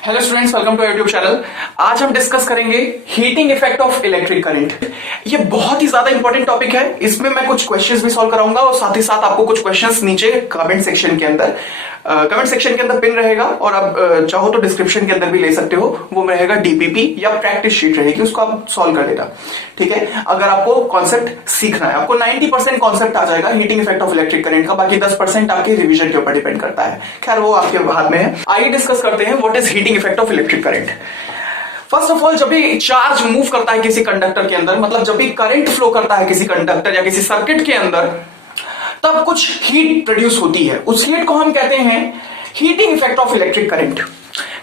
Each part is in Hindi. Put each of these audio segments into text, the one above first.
Hello students, welcome to YouTube channel. आज हम डिस्कस करेंगे heating effect of electric current. ये बहुत ही ज्यादा इंपॉर्टेंट टॉपिक है। इसमें मैं कुछ क्वेश्चंस भी सॉल्व कराऊंगा और साथ ही साथ आपको कुछ क्वेश्चंस नीचे कमेंट सेक्शन के अंदर पिन रहेगा और आप चाहो तो डिस्क्रिप्शन के अंदर भी ले सकते हो। वो रहेगा डीपीपी या प्रैक्टिस शीट रहेगी, उसको आप सॉल्व कर लेना। ठीक है, अगर आपको कॉन्सेप्ट सीखना है, आपको 90% कॉन्सेप्ट आ जाएगा heating effect of electric current का, बाकी 10% आपके रिवीजन के ऊपर डिपेंड करता है। खैर, वो आपके हाथ में है। आइए डिस्कस करते हैं what is heating effect of electric current. First of all, जब भी चार्ज मूव करता है किसी कंडक्टर के अंदर, मतलब जब भी करंट फ्लो करता है किसी कंडक्टर या किसी सर्किट के अंदर, तब कुछ हीट प्रोड्यूस होती है। उस हीट को हम कहते हैं heating effect of electric current.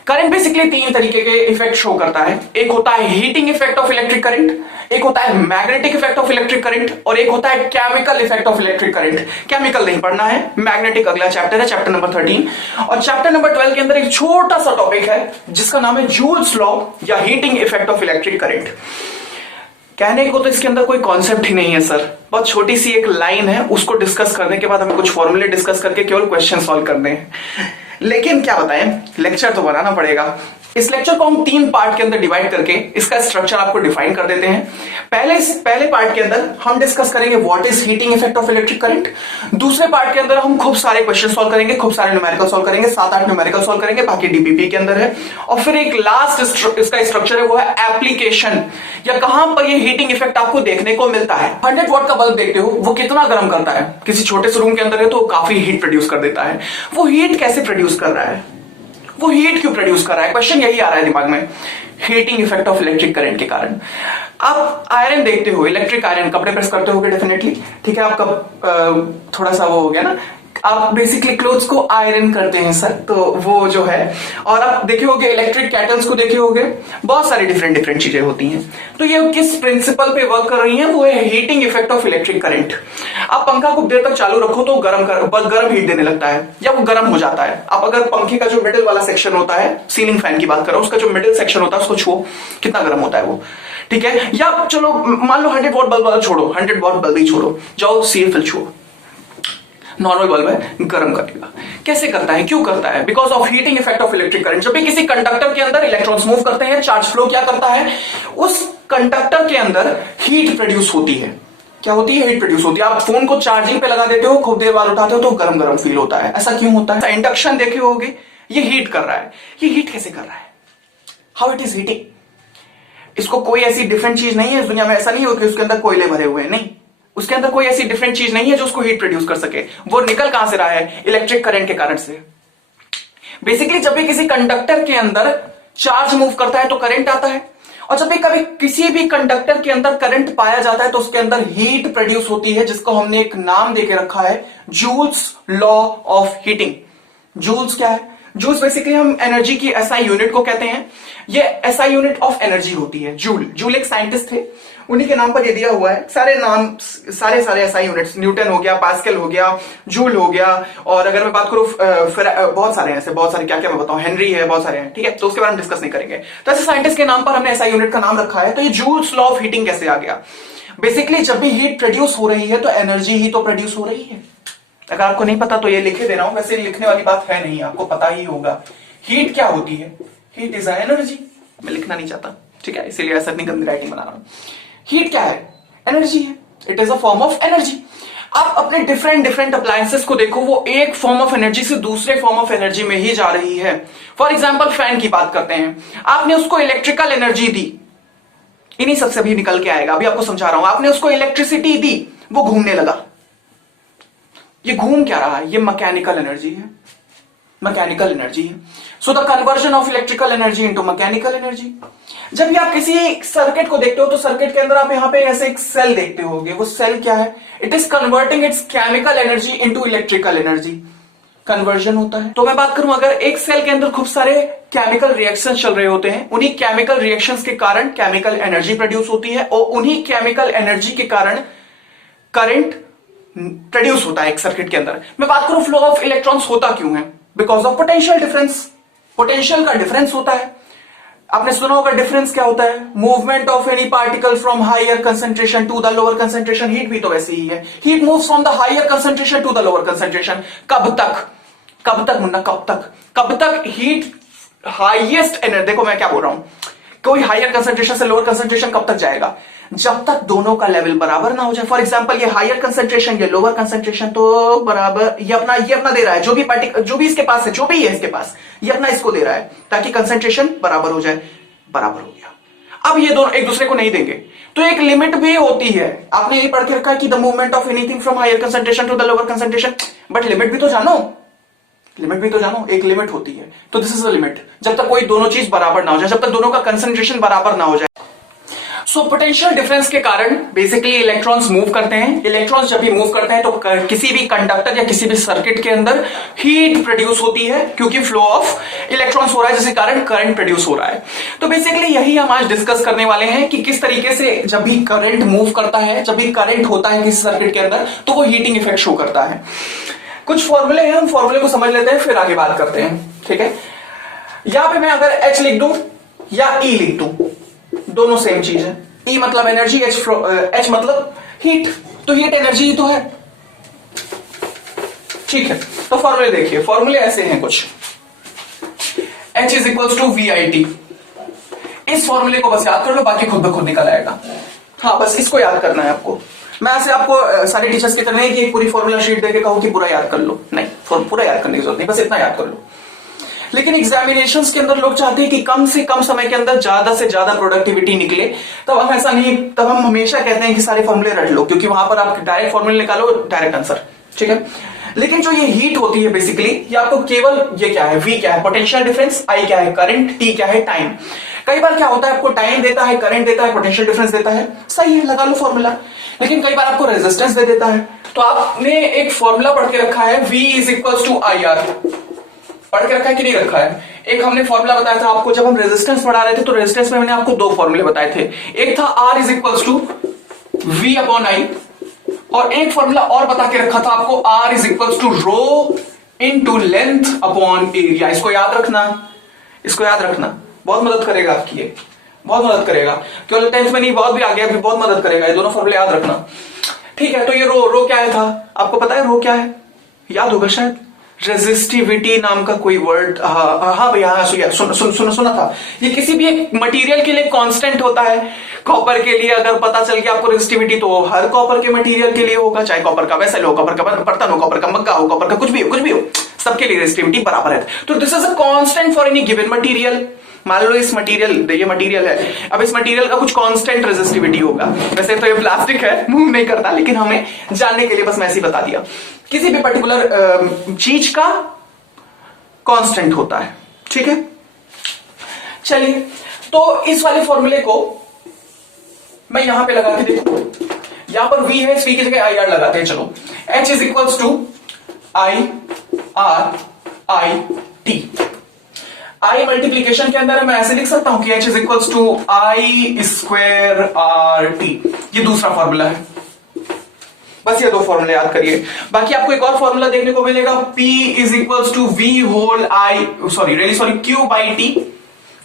Current basically तीन तरीके के इफेक्ट शो करता है। एक होता है heating effect of electric current, एक होता है magnetic effect of electric current और एक होता है chemical effect of electric current. Chemical नहीं पढ़ना है, मैग्नेटिक अगला चैप्टर है, चैप्टर नंबर 13। और चैप्टर नंबर 12 के अंदर एक छोटा सा टॉपिक है जिसका नाम है जूल्स लॉ या heating effect of electric current. कहने को तो इसके अंदर कोई कॉन्सेप्ट ही नहीं है सर, बहुत छोटी सी एक लाइन है, उसको डिस्कस करने के बाद हमें कुछ फॉर्मूले डिस्कस करके केवल क्वेश्चन सॉल्व करने हैं। लेकिन क्या बताएं, लेक्चर तो बनाना पड़ेगा। इस लेक्चर को हम तीन पार्ट के अंदर डिवाइड करके इसका स्ट्रक्चर आपको डिफाइन कर देते हैं। पहले पार्ट के अंदर हम डिस्कस करेंगे what is heating effect of electric current. दूसरे पार्ट के अंदर हम खूब सारे क्वेश्चन सॉल्व करेंगे, खूब सारे न्यूमेरिकल सॉल्व करेंगे, 7-8 न्यूमेरिकल सॉल्व करेंगे, बाकी डीपीपी के अंदर है। और फिर एक लास्ट इसका स्ट्रक्चर है, वो है एप्लीकेशन, या कहां पर ये हीटिंग इफेक्ट आपको देखने को मिलता है। 100 वॉट का बल्ब देखते हो, वो कितना गर्म करता है? किसी छोटे से रूम के अंदर है तो काफी हीट प्रोड्यूस कर देता है। वो हीट कैसे प्रोड्यूस कर रहा है, वो हीट क्यों प्रोड्यूस कर रहा है? क्वेश्चन यही आ रहा है दिमाग में। Heating effect of electric current के कारण। आप आयरन देखते हो, इलेक्ट्रिक आयरन, कपड़े प्रेस करते होगे डेफिनेटली, ठीक है। आपका थोड़ा सा वो हो गया ना, आप बेसिकली क्लोथ्स को आयरन करते हैं सर, तो वो जो है। और आप देखे होगे इलेक्ट्रिक कैटल्स को देखे होगे, बहुत सारी डिफरेंट चीजें होती हैं। तो ये किस प्रिंसिपल पे वर्क कर रही हैं? वो है heating effect of electric current. आप पंखा को देर तक चालू रखो तो गर्म हीट देने लगता है या वो गर्म हो जाता है। आप अगर पंखे का जो मिडिल वाला सेक्शन होता है, सीलिंग फैन की बात कर रहा हूं, उसका जो मिडिल सेक्शन होता है उसको छुओ, कितना गर्म होता है वो, ठीक है। या चलो मान लो 100 वॉट बल्ब वाला छोड़ो, 100 वॉट बल्ब ही छोड़ो, जाओ सीएफएल छुओ, नॉर्मल बल्ब है, गर्म करेगा। कैसे करता है, क्यों करता है? Because of heating effect of electric current. जब भी किसी कंडक्टर के अंदर इलेक्ट्रॉन्स मूव करते हैं, चार्ज फ्लो क्या करता है, उस कंडक्टर के अंदर हीट प्रोड्यूस होती है। क्या होती है? हीट प्रोड्यूस होती है। आप फोन को चार्जिंग पे लगा देते हो, खूब देर बाद उठाते हो तो गरम गरम फील होता है। ऐसा क्यों होता है? इंडक्शन देखे होगे, ये हीट कर रहा है। ये हीट कैसे कर रहा है? How it is heating? इसको कोई ऐसी डिफरेंट चीज नहीं है इस दुनिया में। ऐसा नहीं हो कि उसके अंदर कोयले भरे हुए हैं, नहीं, उसके अंदर कोई ऐसी डिफरेंट चीज नहीं है जो उसको हीट प्रोड्यूस कर सके। वो निकल कहां से रहा है? इलेक्ट्रिक करंट के कारण से। बेसिकली जब भी किसी कंडक्टर के अंदर चार्ज मूव करता है तो करंट आता है, और जब भी कभी किसी भी कंडक्टर के अंदर करंट पाया जाता है तो उसके अंदर हीट प्रोड्यूस होती है, जिसको हमने एक नाम देके रखा है, Joule's law of heating. Joules क्या है? जूल्स बेसिकली हम एनर्जी की एसआई यूनिट को कहते हैं। ये एसआई यूनिट ऑफ एनर्जी होती है। जूल एक साइंटिस्ट थे, उन्हीं के नाम पर ये दिया हुआ है। सारे नाम, सारे एसआई यूनिट्स, न्यूटन हो गया, पास्कल हो गया, जूल हो गया, और अगर मैं बात करूं फिर बहुत सारे ऐसे, बहुत सारे क्या क्या मैं बताऊं, हेनरी है, बहुत सारे हैं, ठीक है, तो उसके बारे में डिस्कस नहीं करेंगे। तो ऐसे साइंटिस्ट के नाम पर हमने एसआई यूनिट का नाम रखा है। तो ये जूल्स लॉ ऑफ हीटिंग कैसे आ गया? बेसिकली जब भी हीट प्रोड्यूस हो रही है तो एनर्जी ही तो प्रोड्यूस हो रही है। अगर आपको नहीं पता तो ये लिखे दे रहा हूं, वैसे लिखने वाली बात है नहीं, आपको पता ही होगा। हीट क्या होती है? Heat is energy. मैं लिखना नहीं चाहता, ठीक है, इसीलिए ऐसा इतनी गंदी राइटिंग बना रहा हूं। हीट क्या है? एनर्जी है। It is a form of energy. आप अपने डिफरेंट अप्लायंसेस को देखो, वो एक फॉर्म ऑफ एनर्जी से दूसरे फॉर्म ऑफ एनर्जी में ही जा रही है। फॉर एग्जाम्पल फैन की बात करते हैं, आपने उसको इलेक्ट्रिकल एनर्जी दी, इन्हीं सबसे भी निकल के आएगा, अभी आपको समझा रहा हूं। आपने उसको इलेक्ट्रिसिटी दी, वो घूमने लगा। ये घूम क्या रहा है? ये मैकेनिकल एनर्जी है, मैकेनिकल एनर्जी है। So the conversion of electrical energy into mechanical energy. जब भी आप किसी सर्किट को देखते हो तो सर्किट के अंदर आप यहां पे ऐसे एक सेल देखते होगे। वो सेल क्या है? It is converting it's chemical energy into electrical energy. Conversion होता है। तो मैं बात करूं, अगर एक सेल के अंदर खूब सारे केमिकल रिएक्शंस चल रहे होते हैं, उन्हीं केमिकल रिएक्शंस के कारण केमिकल एनर्जी प्रोड्यूस होती है, और उन्हीं केमिकल एनर्जी के कारण करंट प्रोड्यूस होता है एक सर्किट के अंदर। मैं बात करूं फ्लो ऑफ इलेक्ट्रॉन्स होता क्यों है? Because of potential difference. Potential का डिफरेंस होता है। आपने सुना होगा डिफरेंस क्या होता है? Movement of any particle from higher concentration to the lower concentration. Heat भी तो वैसे ही है। Heat moves from the higher concentration to the lower concentration. कब तक मुन्ना, कब तक हीट हाईएस्ट एनर्जी, देखो मैं क्या बोल रहा हूं, कोई हायर कंसंट्रेशन से लोअर कंसंट्रेशन कब तक जाएगा, जब तक दोनों का लेवल बराबर ना हो जाए। फॉर एग्जांपल ये हायर कंसंट्रेशन, ये लोअर कंसंट्रेशन, तो बराबर ये अपना दे रहा है, जो भी इसके पास है, जो भी है इसके पास, ये अपना इसको दे रहा है ताकि कंसंट्रेशन बराबर हो जाए। बराबर हो गया। अब ये दोनों एक दूसरे को नहीं देंगे, तो एक लिमिट भी होती है। आपने ये पढ़ के रखा है कि the movement of anything from higher concentration to the lower concentration, but limit भी तो जानो, एक लिमिट होती है। तो दिस इज द लिमिट, जब तक कोई दोनों चीज बराबर ना हो जाए, जब तक दोनों का कंसंट्रेशन बराबर ना हो जाए। सो पोटेंशियल डिफरेंस के कारण बेसिकली इलेक्ट्रॉन्स मूव करते हैं। इलेक्ट्रॉन्स जब भी मूव करते हैं तो किसी भी कंडक्टर या किसी भी सर्किट के अंदर हीट प्रोड्यूस होती है, क्योंकि फ्लो ऑफ इलेक्ट्रॉन्स हो रहा है, जिसके कारण करंट प्रोड्यूस हो रहा है। तो बेसिकली यही हम आज डिस्कस करने वाले हैं कि किस तरीके से जब भी करंट मूव करता है, जब भी करंट होता है किसी सर्किट के अंदर, तो वो हीटिंग इफेक्ट शो करता है। कुछ फॉर्मूले हैं, हम फॉर्मूले को समझ लेते हैं, फिर आगे बात करते हैं। ठीक है, यहां पे मैं अगर H लिख दूं या E लिख दूं, दोनों सेम चीज है। E मतलब एनर्जी, H मतलब हीट, तो हीट एनर्जी ही तो है। ठीक है, तो फॉर्मूले देखिए, फॉर्मूले ऐसे हैं कुछ, H is equals to VIT। इस फॉर्मूले को बस याद कर लो, बाकी खुद ब खुद निकल आएगा। हाँ, बस इसको याद करना है आपको। मैं ऐसे आपको सारे टीचर्स की तरह नहीं कि एक पूरी फॉर्मूला शीट देके कहूं कि पूरा याद कर लो, नहीं, पूरा याद करने की जरूरत नहीं, बस इतना याद कर लो। लेकिन एग्जामिनेशंस के अंदर लोग चाहते हैं कि कम से कम समय के अंदर ज्यादा से ज्यादा प्रोडक्टिविटी निकले, तब हम ऐसा नहीं, तब हम हमेशा कहते हैं कि सारे फॉर्मूले रट लो, क्योंकि वहां पर आप डायरेक्ट फॉर्मूले निकालो, डायरेक्ट आंसर। ठीक है, लेकिन जो ये हीट होती है बेसिकली, ये आपको केवल ये क्या है, V क्या है पोटेंशियल डिफरेंस, I क्या है करंट, T क्या है टाइम। कई बार क्या होता है, आपको टाइम देता है, करंट देता है, पोटेंशियल डिफरेंस देता है, सही है, लगा लो फॉर्मूला। लेकिन कई बार आपको रेजिस्टेंस दे देता है, तो आपने एक फॉर्मूला पढ़ के रखा है, V is equal to IR, पढ़ के रखा है कि नहीं रखा है। एक हमने फॉर्मूला बताया था आपको, जब हम रेजिस्टेंस पढ़ा रहे थे, तो रेजिस्टेंस में मैंने आपको दो फॉर्मूले बताए थे, एक था R is equal to V upon I, और एक फॉर्मूला और बता के रखा था आपको, R is equal to rho into length upon area. इसको याद रखना, इसको याद रखना, बहुत मदद करेगा आपकी, ये बहुत मदद करेगा, केवल 10th में नहीं, बहुत भी आगे भी बहुत मदद करेगा, ये दोनों फॉर्मूले याद रखना। ठीक है, तो ये रो क्या है था, आपको पता है रो क्या है, याद होगा शायद, रेजिस्टिविटी नाम का कोई वर्ड। हाँ भैया, हाँ सुना था। ये किसी भी एक मटेरियल के लिए कांस्टेंट होता है। कॉपर के लिए अगर पता चल गया आपको रेजिस्टिविटी, तो हर कॉपर के मटेरियल के लिए होगा, चाहे कॉपर का वैसल हो, कॉपर का बर्तन हो, कॉपर का मग्गा हो, कॉपर का कुछ भी हो, सबके लिए रेजिस्टिविटी बराबर है। तो this is a constant for any given material. मान लो इस मटेरियल, ये मटेरियल है, अब इस मटेरियल का कुछ कांस्टेंट रेजिस्टिविटी होगा। वैसे तो ये प्लास्टिक है, मूव नहीं करता, लेकिन हमें जानने के लिए बस मैं ऐसे बता दिया। किसी भी पर्टिकुलर चीज का कांस्टेंट होता है। ठीक है, चलिए, तो इस वाले फॉर्मूले को मैं यहां पे लगा के देखो, यहां पर V है, V की जगह IR लगाते हैं। चलो, H is equals to IR IT। I multiplication के अंदर मैं ऐसे लिख सकता हूं कि H is equals to I square RT। ये दूसरा फॉर्मूला है, बस ये दो फॉर्मूले याद करिए। बाकी आपको एक और फॉर्मूला देखने को मिलेगा, P is equals to V whole Q by T,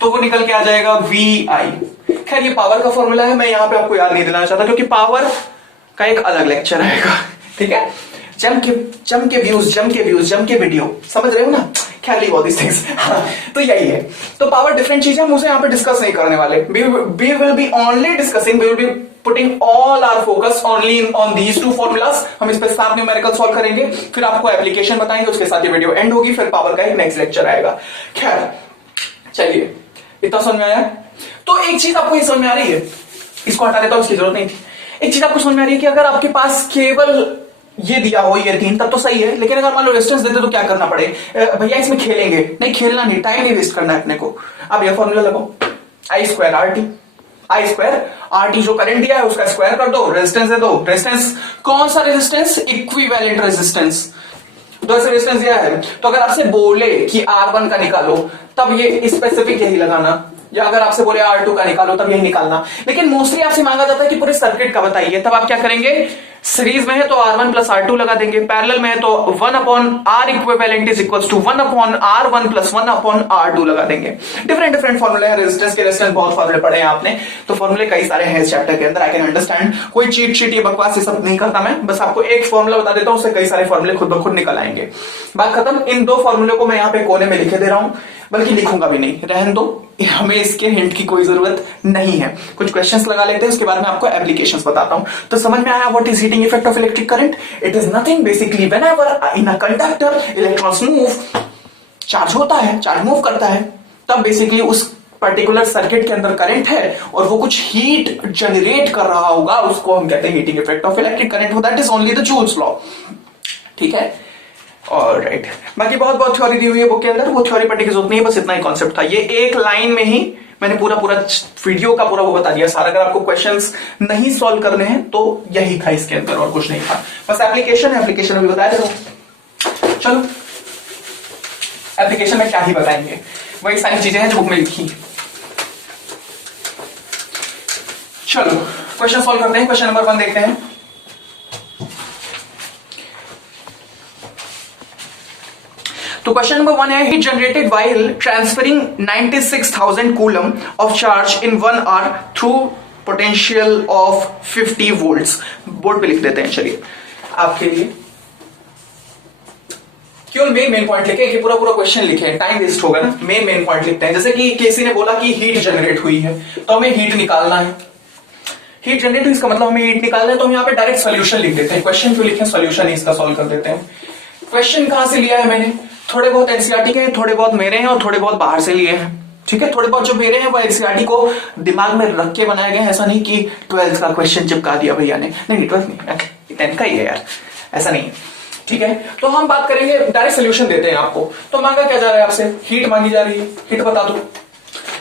तो वो निकल के आ जाएगा VI। खैर, ये पावर का फॉर्मूला है, मैं यहां पे आपको याद नहीं दिलाना चाहता, क्योंकि पावर का एक अलग लेक्चर आएगा। ठीक है, जम के वीडियो, समझ रहे हो ना, खैर ऑल दिस थिंग्स। तो यही है, तो पावर डिफरेंट चीज है, हम उसे यहाँ पे डिस्कस नहीं करने वाले। We will be only discussing, we will be putting all our focus only on these two formulas. हम इस पे 7 न्यूमेरिकल सॉल्व करेंगे, फिर आपको एप्लीकेशन बताएंगे, उसके साथ ये वीडियो एंड होगी, फिर पावर का एक नेक्स्ट लेक्चर आएगा। खैर, चलिए, इतना समझ में आया। तो एक चीज आपको ये समझ में आ रही है, इसको हटा देता हूं, इसकी जरूरत नहीं थी। एक चीज आपको समझ में आ रही है कि अगर आपके पास केवल ये दिया हो, ये 3, तब तो सही है, लेकिन अगर मान लो रेजिस्टेंस देते तो क्या करना पड़े, भैया इसमें खेलेंगे, नहीं खेलना नहीं, टाइम नहीं वेस्ट करना है अपने को। अब ये फॉर्मूला लगाओ, I स्क्वायर RT, जो करंट दिया है उसका स्क्वायर कर दो, रेजिस्टेंस दे दो। रेजिस्टेंस कौन सा रेजिस्टेंस, इक्विवेलेंट रेजिस्टेंस। दो ऐसे रेजिस्टेंस दिया है, तो अगर आपसे बोले कि R1 का निकालो, तब ये स्पेसिफिक यही लगाना, या अगर आपसे बोले R2 का निकालो, तब यही निकालना। लेकिन मोस्टली आपसे मांगा जाता है कि पूरे सर्किट का बताइए, तब आप क्या करेंगे, सीरीज में है तो R1 प्लस R2 लगा देंगे, पैरेलल में है तो 1 upon R equivalent is equals to 1 upon R1 plus 1 upon R2 लगा देंगे। डिफरेंट फॉर्मूले हैं, रेजिस्टेंस के रेजिस्टेंस बहुत फॉर्मूले पढ़े हैं आपने, तो फॉर्मूले कई सारे हैं इस चैप्टर के अंदर, आई कैन अंडरस्टैंड। कोई चीट शीट ये बकवास ये सब नहीं करता मैं, बस आपको एक फॉर्मूला बता देता हूं, उससे कई सारे फॉर्मूले खुद ब खुद निकल आएंगे। बात खत्म। इन दो फॉर्मूले को मैं यहाँ पे कोने में लिखे दे रहा हूं, बल्कि लिखूंगा भी नहीं, रहन दो, हमें इसके हिंट की कोई जरूरत नहीं है। कुछ क्वेश्चंस लगा लेते हैं, उसके बाद मैं आपको एप्लीकेशंस बताता हूं। तो समझ में आया what is heating effect of electric current? It is nothing basically whenever in a conductor electrons move, charge होता है, चार्ज मूव करता है, तब बेसिकली उस पर्टिकुलर सर्किट के अंदर करंट है और वो कुछ हीट जनरेट कर रहा होगा, उसको हम कहते हैं heating effect of electric current. That is only the joules law. ठीक है, ऑलराइट। बाकी बहुत बहुत थ्योरी दी हुई है बुक के अंदर, वो थ्योरी पढ़ने की जरूरत नहीं है, बस इतना ही कॉन्सेप्ट था। ये एक लाइन में ही मैंने पूरा वीडियो का पूरा वो बता दिया सारा। अगर आपको क्वेश्चंस नहीं सॉल्व करने हैं तो यही था इसके अंदर, और कुछ नहीं था। बस एप्लीकेशन अभी बताया था। चलो एप्लीकेशन में क्या ही बताएंगे, वही सारी चीजें हैं जो बुक में लिखी। चलो क्वेश्चन सॉल्व करते हैं। क्वेश्चन नंबर 1 देखते हैं। तो क्वेश्चन नंबर 1 है, heat generated while transferring 96,000 coulomb of charge in 1 hour through potential of 50 volts. Board पे लिख देते हैं चलिए आपके लिए, क्यों मेन पॉइंट लिखे कि पूरा क्वेश्चन लिखे, टाइम वेस्ट होगा ना। मेन पॉइंट लिखते हैं। जैसे कि केसी ने बोला कि हीट जनरेट हुई है तो हमें हीट निकालना है, हीट जनरेट हुई इसका मतलब हमें हीट निकालना है, तो हम यहाँ पे डायरेक्ट सॉल्यूशन लिख देते हैं। क्वेश्चन क्यों लिखे, सॉल्यूशन ही इसका सॉल्व कर देते हैं। क्वेश्चन कहां से लिया है मैंने, थोड़े बहुत एनसीईआरटी के, थोड़े बहुत मेरे हैं और थोड़े बहुत बाहर से लिए हैं। ठीक है, थोड़े बहुत जो मेरे हैं वो एनसीईआरटी को दिमाग में रख के बनाए गए, ऐसा नहीं कि 12th का क्वेश्चन चिपका दिया भैया ने, नहीं 12th नहीं 10th का ही है यार, ऐसा नहीं है। ठीक है, तो हम बात करेंगे, डायरेक्ट सोल्यूशन देते हैं आपको। तो मांगा क्या जा रहा है आपसे, हीट मांगी जा रही है, हीट बता दो।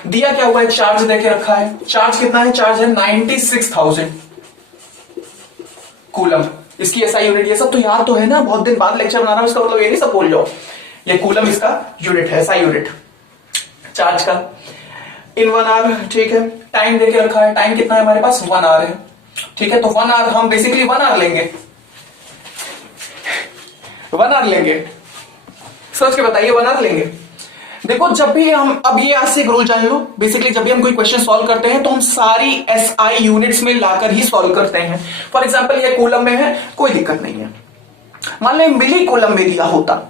दिया क्या हुआ है, चार्ज देके रखा है। चार्ज कितना है, चार्ज है 96,000 कूलम। इसकी एसआई यूनिट, ये सब तो याद तो है ना, बहुत दिन बाद लेक्चर बना रहा हूं, इसका मतलब ये नहीं सब भूल जाओ। ये कूलम इसका यूनिट है, एसआई यूनिट चार्ज का, इन 1 आवर। ठीक है, टाइम देके रखा है, टाइम कितना है हमारे पास, 1 आवर है। ठीक है, तो 1 आवर हम बेसिकली 1 आवर लेंगे, 1 आवर लेंगे, सोच के बताइए 1 आवर लेंगे। देखो जब भी हम, अब ये आज से एक रूल जान लो, बेसिकली जब भी हम कोई क्वेश्चन सॉल्व करते हैं तो हम सारी एसआई यूनिट्स में लाकर ही सॉल्व करते हैं। फॉर एग्जांपल ये कूलम में है, कोई दिक्कत नहीं है। मान लो मिली कूलम में दिया होता,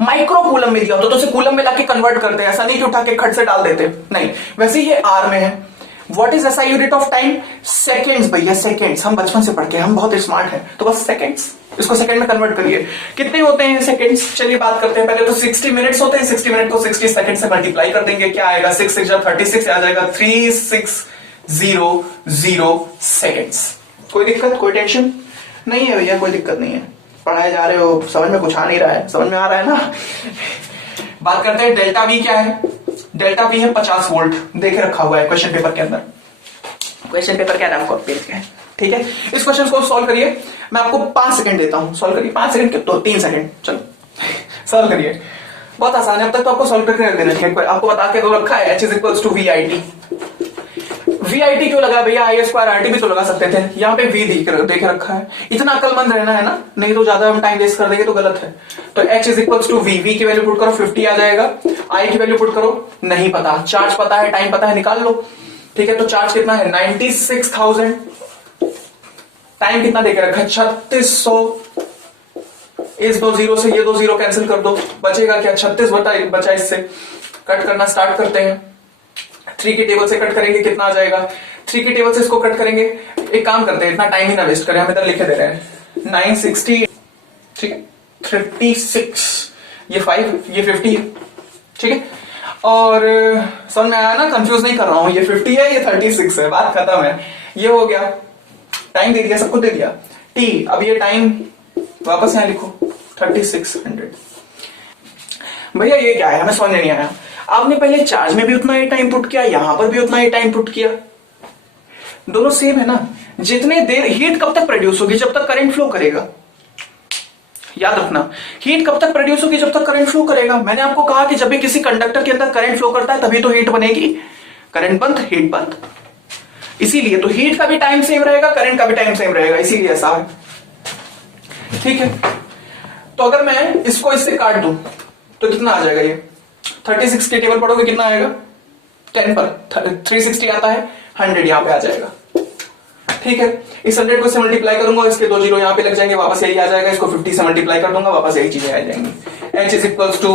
माइक्रो कूलम में दिया होता, तो उसे कूलम में लाके कन्वर्ट करते हैं, ऐसा नहीं कि उठा के खट से डाल देते, नहीं। वैसे ये आर में है। What is SI unit of time, seconds भैया, सेकेंड्स। हम बचपन से पढ़ के, हम बहुत स्मार्ट हैं, तो बस सेकेंड्स, इसको सेकंड में कन्वर्ट करिए। कितने होते हैं सेकंड्स, चलिए बात करते हैं। पहले तो 60 मिनट्स होते हैं, 60 मिनट को 60 सेकंड से मल्टीप्लाई कर देंगे, क्या आएगा, 6 6 36 आ जाएगा, 3600 सेकंड्स। कोई दिक्कत, कोई टेंशन नहीं है भैया, कोई दिक्कत नहीं है। पढ़ाए जा रहे हो, समझ में कुछ आ नहीं रहा है, समझ में आ रहा है ना। बात करते हैं डेल्टा वी क्या है। डेल्टा वी है 50 वोल्ट, देखे रखा हुआ है क्वेश्चन पेपर के अंदर। क्वेश्चन पेपर क्या नाम कॉपी है, ठीक है। इस क्वेश्चन को सॉल्व करिए, मैं आपको 5 सेकंड देता हूं, सॉल्व करिए। 5 सेकंड के तो 3 सेकंड, चलो सॉल्व करिए। बहुत आसान है, अब तक तो आपको सॉल्व करके देना चाहिए। आपको बता के तो रखा है H equals to VIT। VIT क्यों लगा भैया, I² RT भी तो लगा सकते थे, यहाँ पे V देख रखा है। इतना अकलमंद रहना है ना, नहीं तो ज्यादा हम टाइम वेस्ट कर देंगे तो गलत है। तो H equals to V, V की वैल्यू पुट करो 50 आ जाएगा, I की वैल्यू पुट करो, नहीं पता, चार्ज पता है, टाइम पता है, निकाल लो। ठीक है, तो चार्ज कितना है 96,000, टाइम कितना देकर रखा है 3600। इस 2 जीरो से ये 2 जीरो कैंसिल कर दो, बचेगा क्या, 36 बचा। इससे कट करना स्टार्ट करते हैं। 3 की टेबल से कट करेंगे, कितना आ जाएगा, 3 की टेबल से इसको कट करेंगे। एक काम करते हैं, इतना टाइम ही ना वेस्ट करें, हम इधर लिखे दे रहे हैं 960, ठीक है, 36, ये 5, ये 50 है, ठीक है। और समझ में आया ना, कंफ्यूज नहीं कर रहा हूं, ये 50 है, ये 36 है, बात खत्म है। ये हो गया, टाइम दे दिया, सब कुछ दे दिया। टी, अब ये टाइम वापस यहां लिखो 3600। भैया ये क्या है, हमें समझ नहीं आया। आपने पहले चार्ज में भी उतना ही टाइम पुट किया, यहां पर भी उतना ही टाइम पुट किया, दोनों सेम है ना। जितने देर हीट कब तक प्रोड्यूस होगी, जब तक करंट फ्लो करेगा। याद रखना, हीट कब तक प्रोड्यूस होगी, जब तक करंट फ्लो करेगा। मैंने आपको कहा कि जब भी किसी कंडक्टर के अंदर करंट फ्लो करता है तभी तो हीट बनेगी। करंट बंद, हीट बंद, इसीलिए तो हीट का भी टाइम सेम रहेगा, करंट का भी टाइम सेम रहेगा, इसीलिए ऐसा है। ठीक है, तो अगर मैं इसको इससे काट दूं तो कितना आ जाएगा, ये 36 की टेबल पढ़ोगे कितना आएगा, 10 पर 360 आता है, 100 यहां पे आ जाएगा। ठीक है, इस 100 को से मल्टीप्लाई करूंगा, इसके 2 जीरो यहां पे लग जाएंगे, वापस यही आ जाएगा। इसको 50 से मल्टीप्लाई कर दूंगा, वापस यही चीजें आ जाएंगी। H is equals to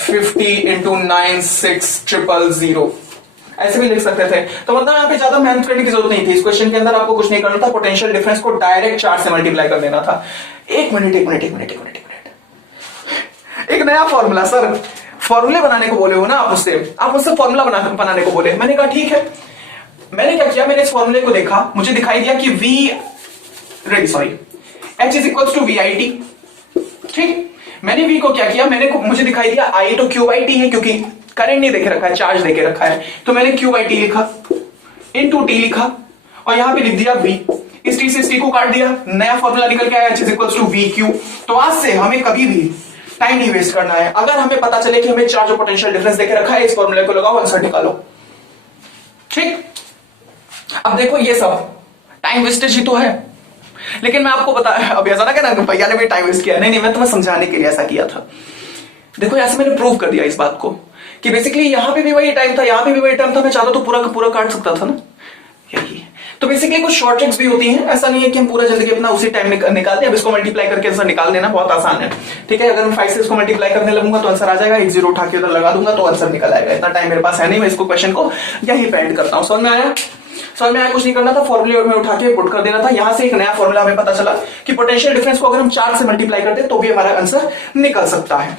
50 into 96000, ऐसे भी लिख सकते थे। तो मतलब यहाँ पे ज्यादा मेहनत करने की जरूरत नहीं थी। इस क्वेश्चन के अंदर आपको कुछ नहीं करना था, पोटेंशियल डिफरेंस को डायरेक्ट चार्ज से मल्टीप्लाई कर देना था। एक मिनट, एक नया फॉर्मूला। सर फॉर्मूले बनाने को बोले हो ना आप मुझसे, आप मुझसे फॉर्मूला बनाने को बोले। मैंने कहा ठीक है। मैंने क्या किया, मैंने इस फॉर्मूले को देखा, मुझे दिखाई दिया कि H is equals to VIT। ठीक, मैंने V को क्या किया, मुझे दिखाई दिया I तो QIT है, क्योंकि करंट नहीं देखे रखा है, चार्ज देके रखा है, तो मैंने QIT लिखा, इनटू T लिखा, और यहां पे लिख दिया V। इस T से इस T को काट दिया, नया फॉर्मूला निकल के आया H is equals to VQ। तो आज से हमें कभी भी टाइम नहीं वेस्ट करना है। अगर हमें पता चले कि हमें चार्ज और पोटेंशियल डिफरेंस देके रखा है, इस फॉर्मूले को लगाओ, आंसर निकालो। ठीक, अब देखो ये सब टाइम वेस्टेज ही तो है, लेकिन मैं आपको बता, अब ऐसा ना कहना भैया ने भी टाइम वेस्ट किया, नहीं, मैं तुम्हें समझाने के लिए ऐसा किया था। देखो ऐसे मैंने प्रूव कर दिया इस बात को कि बेसिकली यहां पे भी वही टाइम था, यहां पे भी वही टाइम था, मैं चाहता तो पूरा का पूरा काट सकता था ना, यही। तो बेसिकली कुछ शॉर्ट ट्रिक्स भी होती हैं, ऐसा नहीं है कि हम पूरा जिंदगी अपना उसी टाइम निकालते हैं। अब इसको मल्टीप्लाई करके आंसर निकाल लेना बहुत आसान है। ठीक है, अगर मैं 5 से इसको मल्टीप्लाई करने लगूंगा तो आंसर आ जाएगा, 1 0 उठा के उधर लगा दूंगा तो आंसर निकल आएगा। इतना टाइम मेरे पास है नहीं, मैं इसको क्वेश्चन को यही पे एंड करता हूं। समझ में आया? समझ में आया? कुछ नहीं करना था, फॉर्मूले में उठा के पुट कर देना था। यहां से एक नया फॉर्मूला हमें पता चला कि पोटेंशियल डिफरेंस को अगर हम 4 से मल्टीप्लाई करते तो भी हमारा आंसर निकल सकता है।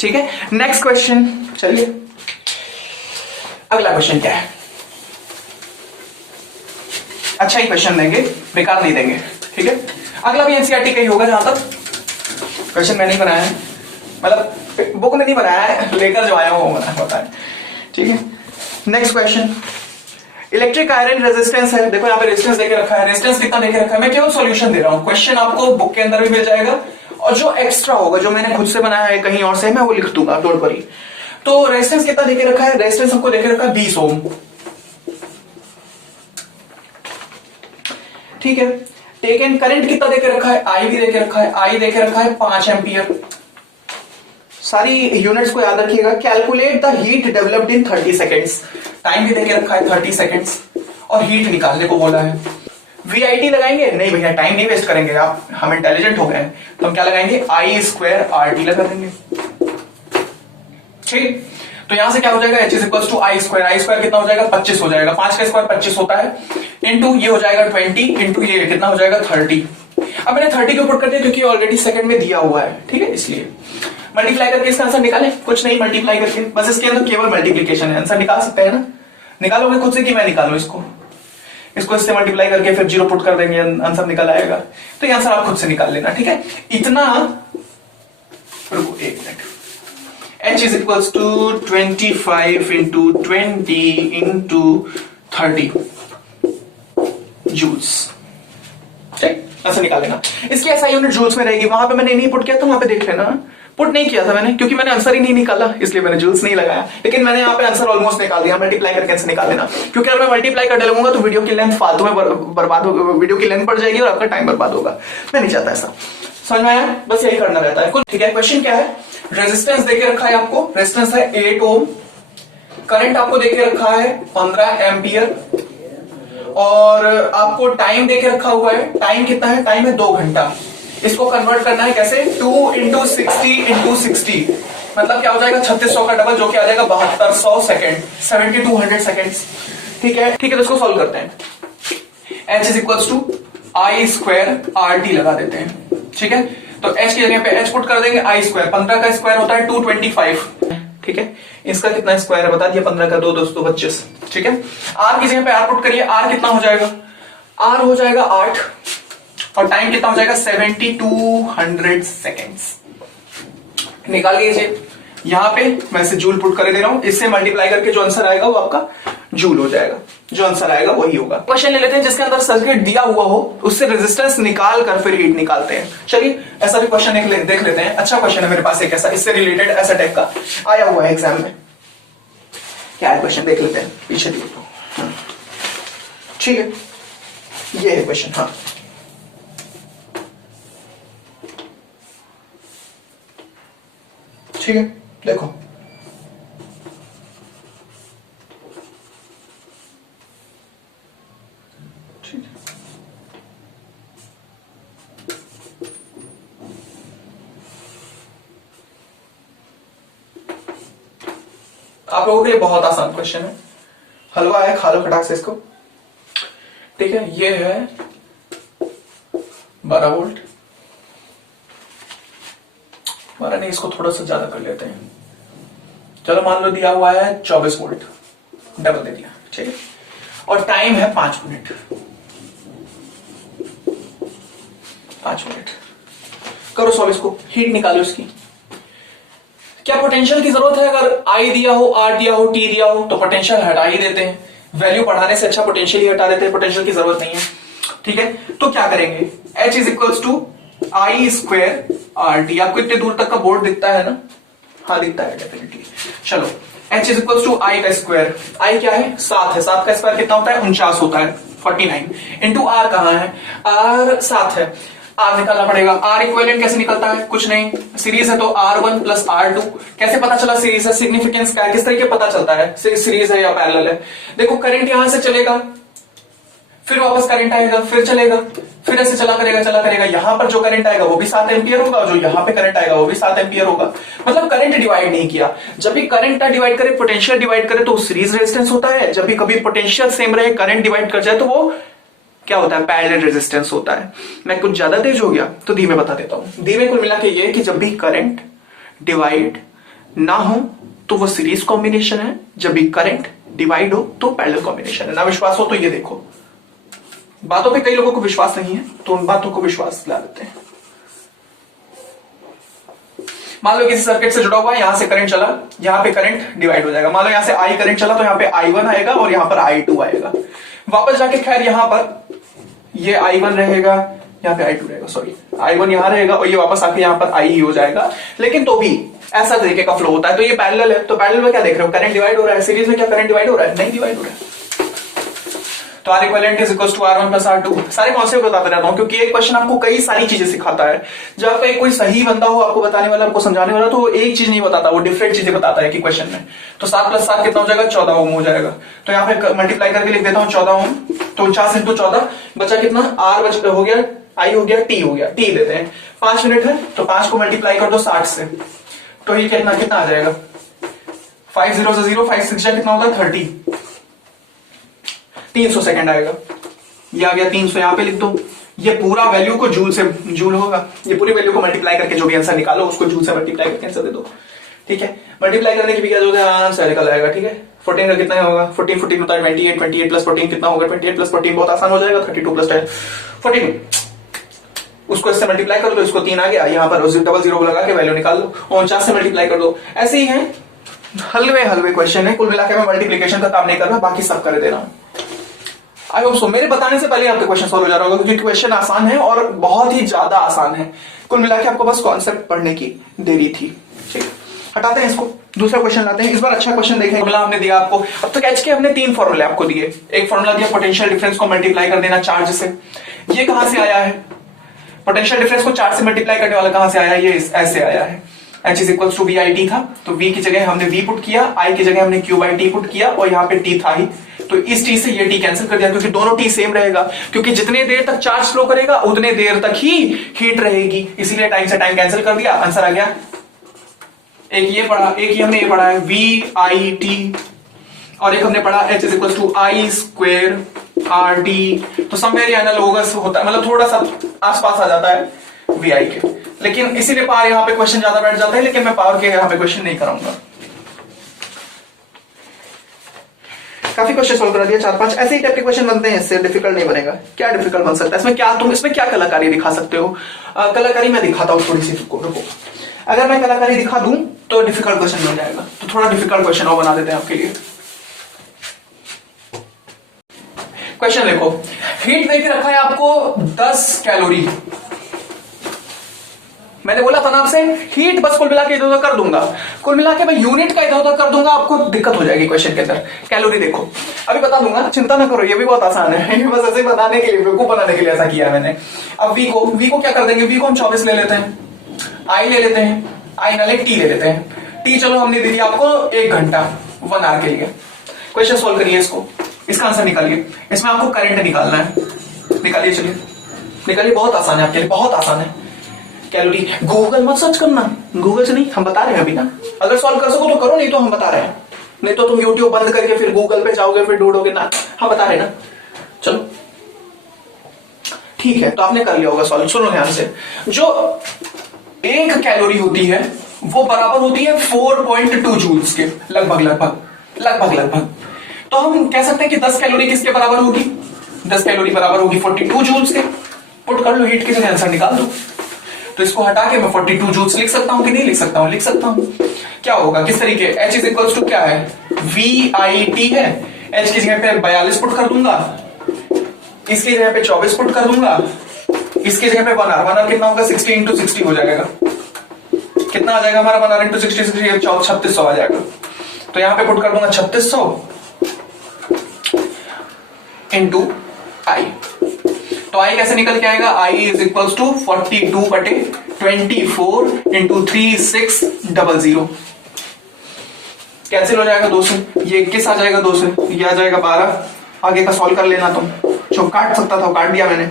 ठीक है, नेक्स्ट क्वेश्चन। चलिए अगला क्वेश्चन क्या है? अच्छा ही क्वेश्चन देंगे, बेकार नहीं देंगे। ठीक है, अगला भी एनसीईआरटी का ही होगा, जहां तक क्वेश्चन मैंने नहीं बनाया है, मतलब बुक में नहीं बनाया है, लेकर जो आया वो होता है। ठीक है, next question, electric iron resistance है। देखो यहाँ पे रेजिस्टेंस देके रखा है, रेजिस्टेंस कितना देके रखा है, मैं केवल सॉल्यूशन दे रहा हूं। क्वेश्चन आपको बुक के अंदर भी मिल जाएगा, और जो एक्स्ट्रा होगा, जो मैंने खुद से बनाया है कहीं और से, मैं वो लिख दूंगा, डोंट वरी। तो रेजिस्टेंस कितना देके रखा है, रेजिस्टेंस हमको देके रखा है 20 ओम। ठीक है, टेकन करंट कितना देके रखा है, आई भी देके रखा है, आई देके रखा है 5 एम्पियर। सारी यूनिट्स को याद रखिएगा। Calculate the heat developed in 30 seconds, time भी देके रखा है 30 सेकेंड्स, और हीट निकालने को बोला है। VIT लगाएंगे, नहीं भैया टाइम नहीं वेस्ट करेंगे, आप हम इंटेलिजेंट हो गए, तो हम क्या लगाएंगे, I² RT लगा देंगे। ठीक, तो यहां से क्या हो जाएगा, H is equal to I² कितना हो जाएगा, 25 हो जाएगा, 5 का स्क्वायर 25 होता है, इंटू ये हो जाएगा 20, इंटू ये कितना हो जाएगा 30। अब मैंने 30 को पुट कर दिया क्योंकि ऑलरेडी सेकंड में दिया हुआ है। ठीक है, इसलिए मल्टीप्लाई करके इसका आंसर निकालें, कुछ नहीं मल्टीप्लाई करके, बस इसके अंदर केवल मल्टीप्लीकेशन है, आंसर निकाल सकते हैं ना। निकालोगे खुद से कि मैं निकालू इसको इससे मल्टीप्लाई करके फिर 0 पुट कर देंगे, आंसर निकल आएगा। तो ये आंसर आप खुद से निकाल लेना। ठीक है, इतना, रुको एक minute, H is equals to 25 into 20 into 30 joules. ठीक, ऐसे निकाल लेना। इसकी SI यूनिट जूल्स में रहेगी, वहां पे मैंने नहीं पुट किया तो वहां पे देख लेना, पुट नहीं किया था मैंने, क्योंकि मैंने आंसर ही नहीं निकाला, इसलिए मैंने जूल्स नहीं लगाया। लेकिन मैंने यहाँ पे आंसर ऑलमोस्ट निकाल दिया, मल्टीप्लाई करके आंसर निकाल लेना, क्योंकि अगर मैं मल्टीप्लाई करने लगूंगा तो वीडियो की लेंथ फालतू में बर्बाद होगी, वीडियो की लेंथ बढ़ जाएगी और आपका टाइम बर्बाद होगा। मैं नहीं चाहता ऐसा। समझ में आया? बस यही करना रहता है कुछ। ठीक है, क्वेश्चन क्या है, रेजिस्टेंस देके रखा है आपको, रेजिस्टेंस है 8 ओम, करंट आपको देके रखा है 15 एम्पियर, और आपको टाइम देके रखा हुआ है, टाइम कितना है, टाइम है 2 घंटा। इसको कन्वर्ट करना है कैसे, 2 इंटू 60 इंटू 60, मतलब क्या हो जाएगा 3600 का डबल, जो कि आ जाएगा 7200 सेकेंड, 7200 सेकेंड्स। ठीक है, ठीक है, तो इसको सॉल्व करते हैं। H is equals to I² RT लगा देते हैं। ठीक है, तो H की जगह पे H पुट कर देंगे, I², 15 का स्क्वायर होता है 225। ठीक है, इसका कितना स्क्वायर है बता दिया, 15 का 2 दोस्तों 25। ठीक है, R की जगह पे R पुट करिए, R कितना हो जाएगा, R हो जाएगा 8, और टाइम कितना हो जाएगा 7200 सेकेंड्स। निकाल लीजिए, यहां पे मैं इसे जूल पुट कर दे रहा हूं, इससे मल्टीप्लाई करके जो आंसर आएगा वो आपका जूल हो जाएगा, जो आंसर आएगा वही होगा। क्वेश्चन ले लेते हैं जिसके अंदर सर्किट दिया हुआ हो, उससे रेजिस्टेंस निकाल कर फिर हीट निकालते हैं। चलिए ऐसा भी क्वेश्चन देख लेते हैं। अच्छा क्वेश्चन है मेरे पास एक ऐसा, इससे रिलेटेड ऐसा टाइप का आया हुआ है एग्जाम में। क्या है क्वेश्चन, देख लेते हैं, पीछे देखो। ठीक है, ये है क्वेश्चन। हाँ, ठीक है, देखो ठीक है, आप लोगों के लिए बहुत आसान क्वेश्चन है, हलवा है, खा लो खटाक से इसको। ठीक है, ये है 12 वोल्ट, 12 नहीं, इसको थोड़ा सा ज्यादा कर लेते हैं। चलो मान लो दिया हुआ है 24 वोल्ट, डबल दे दिया, ठीक है, और टाइम है 5 मिनट। 5 मिनट करो सॉल्व इसको, हीट निकालो इसकी। क्या पोटेंशियल की जरूरत है? अगर आई दिया हो, आर दिया हो, टी दिया हो तो पोटेंशियल हटा ही देते हैं, वैल्यू बढ़ाने से अच्छा पोटेंशियल ही हटा देते हैं, पोटेंशियल की जरूरत नहीं है। ठीक है, तो क्या करेंगे, H is equals to I square R T. आपको इतने दूर तक का बोर्ड दिखता है ना? हाँ दिखता है डेफिनेटली। चलो H इज इक्वल्स टू आई का स्क्वायर, आई क्या है 7 है, 7 का स्क्वायर कितना होता है 49 होता है, 49 इंटू आर कहां है, आर 7 है, आर निकालना पड़ेगा। आर इक्विवेलेंट कैसे निकलता है, कुछ नहीं, सीरीज है तो R1 प्लस R2। कैसे पता चला सीरीज है, सिग्निफिकेंस क्या है, किस तरीके पता चलता है सीरीज है या पैरेलल है? देखो करंट यहां से चलेगा, फिर वापस करंट आएगा, फिर चलेगा, फिर ऐसे चला करेगा, यहां पर जो करंट आएगा वो भी 7 एम्पियर होगा, जो यहां पे करंट आएगा वो भी 7 एम्पियर होगा। मतलब करंट डिवाइड नहीं किया। जब भी करंट डिवाइड करे, पोटेंशियल डिवाइड करे तो सीरीज रेजिस्टेंस होता है। जब भी कभी पोटेंशियल सेम रहे, करंट डिवाइड कर जाए तो वो क्या होता है, पैरेलल रेजिस्टेंस होता है। मैं कुछ ज्यादा तेज हो गया तो धीमे बता देता हूं। धीमे कुल मिला के ये कि जब भी करंट डिवाइड ना हो तो वो सीरीज कॉम्बिनेशन है, जब भी करंट डिवाइड हो तो पैरेलल कॉम्बिनेशन है। ना विश्वास हो तो ये देखो, बातों पे कई लोगों को विश्वास नहीं है तो उन बातों को विश्वास दिला देते हैं। मान लो किसी सर्किट से जुड़ा हुआ है, यहां से करंट चला, यहां पे करंट डिवाइड हो जाएगा। मान लो यहां से आई करंट चला तो यहां पे I1 आएगा और यहां पर I2 आएगा। वापस जाके खैर यहां पर ये I1 रहेगा, यहां पे I2 रहेगा, सॉरी I1 यहां रहेगा और ये वापस आके यहां पर I ही हो जाएगा। लेकिन तो भी ऐसा तरीके का फ्लो होता है। तो ये पैरेलल है, तो पैरेलल में क्या देख रहे हो, करंट डिवाइड हो रहा है। सीरीज में क्या करंट डिवाइड हो रहा है, नहीं डिवाइड हो रहा है। तो R equivalent is equals to R1 plus R2। सारे कॉन्सेप्ट बताते रहता हूं क्योंकि एक क्वेश्चन आपको कई सारी चीजें सिखाता है। जब आपका कोई सही बंदा हो, आपको बताने वाला, आपको समझाने वाला, तो वो एक चीज नहीं बताता, वो डिफरेंट चीजें बताता है कि क्वेश्चन में। तो 7 प्लस 7 कितना हो जाएगा, 14 ओम हो जाएगा। तो यहाँ पे मल्टीप्लाई करके लिख देता हूँ 14 ओम। तो 49 इंटू 14 बचा कितना, R बच हो गया, I हो गया, T हो गया, T देते हैं। 5 मिनट है तो 5 को मल्टीप्लाई कर दो 60 से, तो ये कितना कितना आ जाएगा, 5 0 से 0, 5 6 कितना होता है 30, 300 सेकंड आएगा। ये आ गया 300, यहां पे लिख दो। ये पूरा वैल्यू को जूल से, जूल होगा, ये पूरी वैल्यू को मल्टीप्लाई करके जो भी आंसर निकालो उसको जूल से मल्टीप्लाई करके आंसर दे दो। ठीक है, मल्टीप्लाई करने की भी क्या जरूरत है, आराम से निकल आएगा। ठीक है, 14 का कितना होगा, 14 होता है 28, 28 प्लस 14 कितना होगा, 28 प्लस 14 बहुत आसान हो जाएगा, 32 प्लस 10 14। उसको इससे मल्टीप्लाई कर दो, इसको 3 आ गया, यहाँ पर डबल जीरो लगा के वैल्यू निकाल लो, 49 से मल्टीप्लाई कर दो। ऐसे ही है, हलवे क्वेश्चन है। कुल मिलाकर मैं मल्टीप्लीकेशन का काम नहीं कर रहा, बाकी सब कर दे रहा हूं। आई होप सो मेरे बताने से पहले आपके क्वेश्चन सॉल्व हो जा रहा होगा, क्योंकि क्वेश्चन आसान है और बहुत ही ज्यादा आसान है। कुल मिला के आपको बस कॉन्सेप्ट पढ़ने की देरी थी। ठीक, हटाते हैं इसको, दूसरा क्वेश्चन लाते हैं। इस बार अच्छा क्वेश्चन देखें। फॉर्मूला हमने दिया आपको, अब तक एच के हमने 3 फॉर्मूले आपको दिए। एक फॉर्मूला दिया पोटेंशियल डिफरेंस को मल्टीप्लाई कर देना चार्ज से। ये कहां से आया है, पोटेंशियल डिफरेंस को चार्ज से मल्टीप्लाई करने वाला कहां से आया, ये ऐसे आया है। H is equal to VIT था, तो V की जगह हमने V पुट किया, I की जगह हमने Q/T पुट किया और यहाँ पे T था ही, तो इस T से ये T कैंसिल कर दिया क्योंकि दोनों T सेम रहेगा। क्योंकि जितने देर तक चार्ज फ्लो करेगा उतने देर तक ही हीट रहेगी, इसीलिए टाइम से टाइम कैंसिल कर दिया, आंसर आ गया। एक ये पढ़ा, एक ये हमने ये पढ़ा है VIT, और एक हमने पढ़ा H is equal to I square RT। तो समवेयर एनालोगस होता है, मतलब थोड़ा सा आसपास आ जाता है VI के, लेकिन इसीलिए पावर यहां पे क्वेश्चन ज्यादा बैठ जाता है, लेकिन मैं पावर के यहां पे क्वेश्चन नहीं कराऊंगा। काफी क्वेश्चन सॉल्व करा दिया, 4-5 ऐसे ही टाइप के क्वेश्चन बनते हैं, इससे डिफिकल्ट नहीं बनेगा। क्या डिफिकल्ट बन सकता है इसमें, क्या तुम इसमें क्या कलाकारी दिखा सकते हो? कलाकारी मैं दिखाता हूं थोड़ी सी, रुको। अगर मैं कलाकारी दिखा दूं तो डिफिकल्ट क्वेश्चन बन जाएगा, तो थोड़ा डिफिकल्ट क्वेश्चन और बना देते हैं आपके लिए। क्वेश्चन देखो, हीट देके रखा है आपको 10 कैलोरी। मैंने बोला था ना आपसे, हीट बस कुल मिला के इधर उधर कर दूंगा, कुल मिला के मैं यूनिट का इधर उधर कर दूंगा, आपको दिक्कत हो जाएगी क्वेश्चन के अंदर। कैलोरी देखो, अभी बता दूंगा, चिंता ना करो, ये भी बहुत आसान है, ये बस ऐसे बताने के लिए, बेवकूफ बनाने के लिए ऐसा किया है मैंने। अब वी को क्या कर देंगे, वी को हम 24 ले लेते हैं, आई ले लेते हैं, आई ना ले टी ले लेते हैं। टी चलो हमने दे दिया आपको 1 घंटा 1 आवर के लिए। क्वेश्चन सोल्व करिए इसको, इसका आंसर निकालिए। इसमें आपको करंट निकालना है, निकालिए, चलिए निकालिए, बहुत आसान है आपके लिए, बहुत आसान है। कैलोरी गूगल मत सर्च करना, गूगल से नहीं, हम बता रहे हैं अभी ना, अगर सॉल्व कर सको तो करो, नहीं तो हम बता रहे हैं। नहीं तो तुम यूट्यूब बंद करके फिर गूगल पे जाओगे, फिर ढूंढोगे ना। हाँ बता रहे ना, चलो ठीक है। तो आपने कर लिया होगा सॉल्व। सुनो ध्यान से, जो 1 कैलोरी होती है वो बराबर होती है 4.2 जूल्स के, लगभग लगभग। तो हम कह सकते हैं कि 10 कैलोरी किसके बराबर होगी? 10 कैलोरी बराबर होगी 42 जूल्स के। पुट कर लो हीट के, आंसर निकाल दो। तो इसको हटा के मैं 42 जूल्स लिख सकता हूं कि नहीं लिख सकता हूं? लिख सकता हूं। क्या होगा, किस तरीके? H इज इक्वल्स टू क्या है? VIT है। H की जगह पे 42 पुट कर दूंगा, इसकी जगह पे 24 पुट कर दूंगा, इसकी जगह पे 1R कितना होगा? 60 इंटू 60 हो जाएगा। कितना आ जाएगा हमारा? 1R इंटू 60 3600 आ जाएगा। तो यहां पे पुट कर दूंगा 3600 इंटू आई। तो आई कैसे निकल के आएगा? I is equals to 42/24 into 3600। Cancel हो जाएगा 2 से, ये 21 आ जाएगा 2 से, ये आ जाएगा 12। आगे का सॉल्व कर लेना तुम, जो काट सकता था काट दिया मैंने।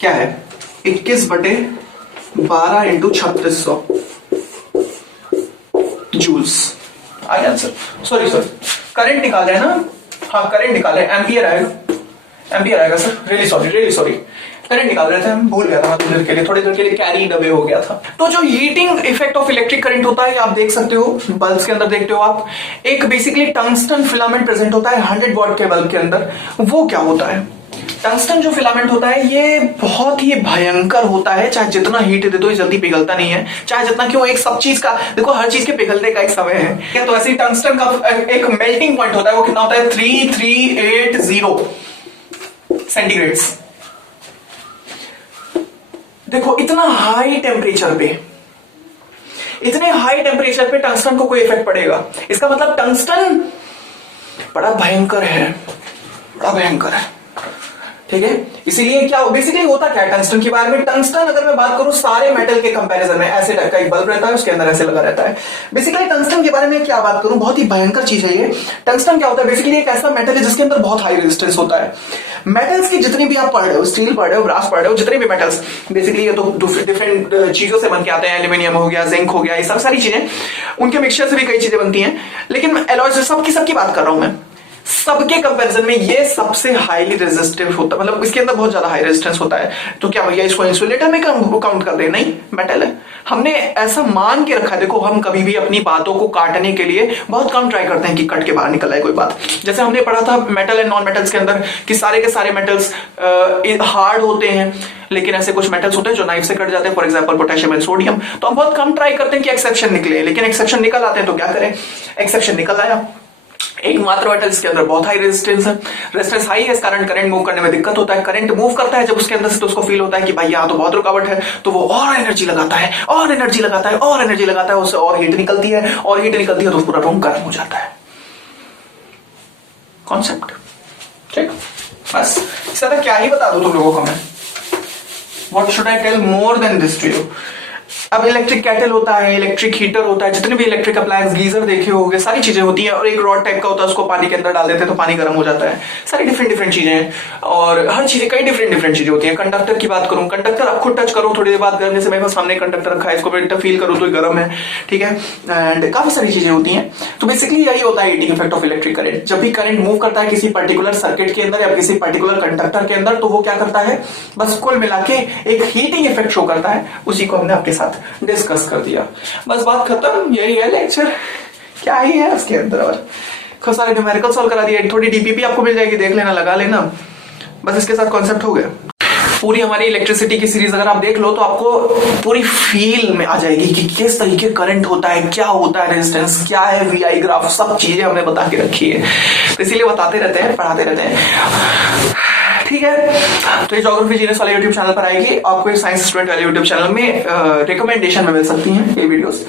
क्या है? 21/12 into 3600 joules. I answer. Sorry current निकाल रहे हैं ना? हाँ करंट निकाल रहे हैं, एम्पियर आएगा सर। रियली सॉरी करंट निकाल रहे थे हम, भूल गया था थोड़ी देर के लिए कैरी डबे हो गया था। तो जो heating effect of electric current होता है आप देख सकते हो, बल्ब्स के अंदर देखते हो आप, एक बेसिकली टंगस्टन फिलामेंट प्रेजेंट होता है 100 वॉट के बल्ब के अंदर। वो क्या होता है? टंगस्टन जो फिलामेंट होता है ये बहुत ही भयंकर होता है, चाहे जितना हीट दे दो ये जल्दी पिघलता नहीं है, चाहे जितना क्यों। एक सब चीज का देखो, हर चीज के पिघलने का एक समय है। तो ऐसे टंगस्टन का एक मेल्टिंग पॉइंट होता है, वो कितना होता है? 3380 सेंटीग्रेड। देखो इतना हाई टेम्परेचर पे, इतने हाई टेम्परेचर पे टंगस्टन को कोई इफेक्ट पड़ेगा? इसका मतलब टंगस्टन बड़ा भयंकर है। ठीक है, इसीलिए क्या बेसिकली होता क्या है टंगस्टन के बारे में? टंगस्टन अगर मैं बात करूं सारे मेटल के कंपैरिजन में, ऐसे टाइप का एक बल्ब रहता है, उसके अंदर ऐसे लगा रहता है। बेसिकली टंगस्टन के बारे में क्या बात करूं, बहुत ही भयंकर चीज है ये। टंगस्टन क्या होता है? बेसिकली एक ऐसा मेटल है जिसके अंदर बहुत हाई रेजिस्टेंस होता है। मेटल्स की जितनी भी आप पढ़ रहे हो, स्टील पढ़ रहे हो, ब्रास पढ़ रहे हो, जितने भी मेटल्स, बेसिकली ये तो डिफरेंट चीजों से बन के आते हैं। एल्यूमिनियम हो गया, जिंक हो गया, ये सब सारी चीजें, उनके मिक्सचर से भी कई चीजें बनती हैं। लेकिन एलॉयज सबकी बात कर रहा हूं मैं, सबके कंपैरिजन में ये सबसे हाईली रेजिस्टिव होता है, मतलब इसके अंदर बहुत ज्यादा हाई रेजिस्टेंस होता है। तो क्या भैया इसको इंसुलेटर में काउंट कर रहे हैं? नहीं, मेटल है। हमने ऐसा मान के रखा है। देखो हम कभी भी अपनी बातों को काटने के लिए बहुत कम ट्राई करते हैं कि कट के बाहर निकल आए कोई बात। जैसे हमने पढ़ा था मेटल एंड नॉन मेटल्स के अंदर कि सारे के सारे मेटल्स हार्ड होते हैं, लेकिन ऐसे कुछ मेटल्स होते हैं जो नाइफ से कट जाते हैं, for example potassium and sodium. तो हम बहुत कम ट्राई करते हैं कि एक्सेप्शन निकले, लेकिन एक्सेप्शन निकल आते हैं तो क्या करें? एक्सेप्शन निकल आया। एक मात्र मेटल इसके अंदर बहुत हाई रेजिस्टेंस है, रेजिस्टेंस हाई है, इस कारण करंट मूव करने में दिक्कत होता है। करंट मूव करता है जब उसके अंदर से, तो उसको फील होता है कि भाई यहाँ तो बहुत रुकावट है, तो वो और एनर्जी लगाता है, उससे और हीट निकलती है, तो पूरा रूम गर्म हो जाता है। कॉन्सेप्ट ठीक, बस इससे ज्यादा क्या ही बता दूं तुम लोगों को मैं। What should I tell more than this to you? अब इलेक्ट्रिक कैटल होता है, इलेक्ट्रिक हीटर होता है, जितने भी इलेक्ट्रिक अप्लायंस, गीजर देखे होंगे, सारी चीजें होती हैं। और एक रॉड टाइप का होता है, उसको पानी के अंदर डाल देते हैं तो पानी गर्म हो जाता है। सारी डिफरेंट चीजें हैं, और हर चीजें कई डिफरेंट चीजें होती हैं। कंडक्टर की बात करूं, कंडक्टर आप खुद टच करो, थोड़ी देर बाद गर्म, जैसे मेरे पास सामने कंडक्टर रखा है, इसको फील करो तो गर्म है। ठीक है, एंड काफी सारी चीजें होती हैं। तो बेसिकली यही होता है heating effect of electric current. जब भी करंट मूव करता है किसी पर्टिकुलर सर्किट के अंदर या किसी पर्टिकुलर कंडक्टर के अंदर, तो वो क्या करता है? बस कुल मिला के एक हीटिंग इफेक्ट शो करता है। उसी को हमने आपके साथ डिस्कस कर दिया, बस बात खत्म। यही है लेक्चर, क्या ही है उसके अंदर। और सारे न्यूमेरिकल सॉल्व करा दिए, थोड़ी डीपीपी आपको मिल जाएगी, देख लेना, लगा लेना, बस इसके साथ कॉन्सेप्ट हो गया। पूरी हमारी इलेक्ट्रिसिटी की सीरीज अगर आप देख लो तो आपको पूरी फील में आ जाएगी कि किस तरीके करंट होता है, क्या होता है रेजिस्टेंस, क्या है वीआई ग्राफ, सब चीजें हमने बता के रखी है। तो इसीलिए बताते रहते हैं, पढ़ाते रहते हैं। ठीक है, तो ये ज्योग्राफी जीनियस वाले यूट्यूब चैनल पर आएगी, आपको साइंस स्टूडेंट वाले यूट्यूब चैनल में रिकमेंडेशन में मिल सकती हैं ये वीडियोस।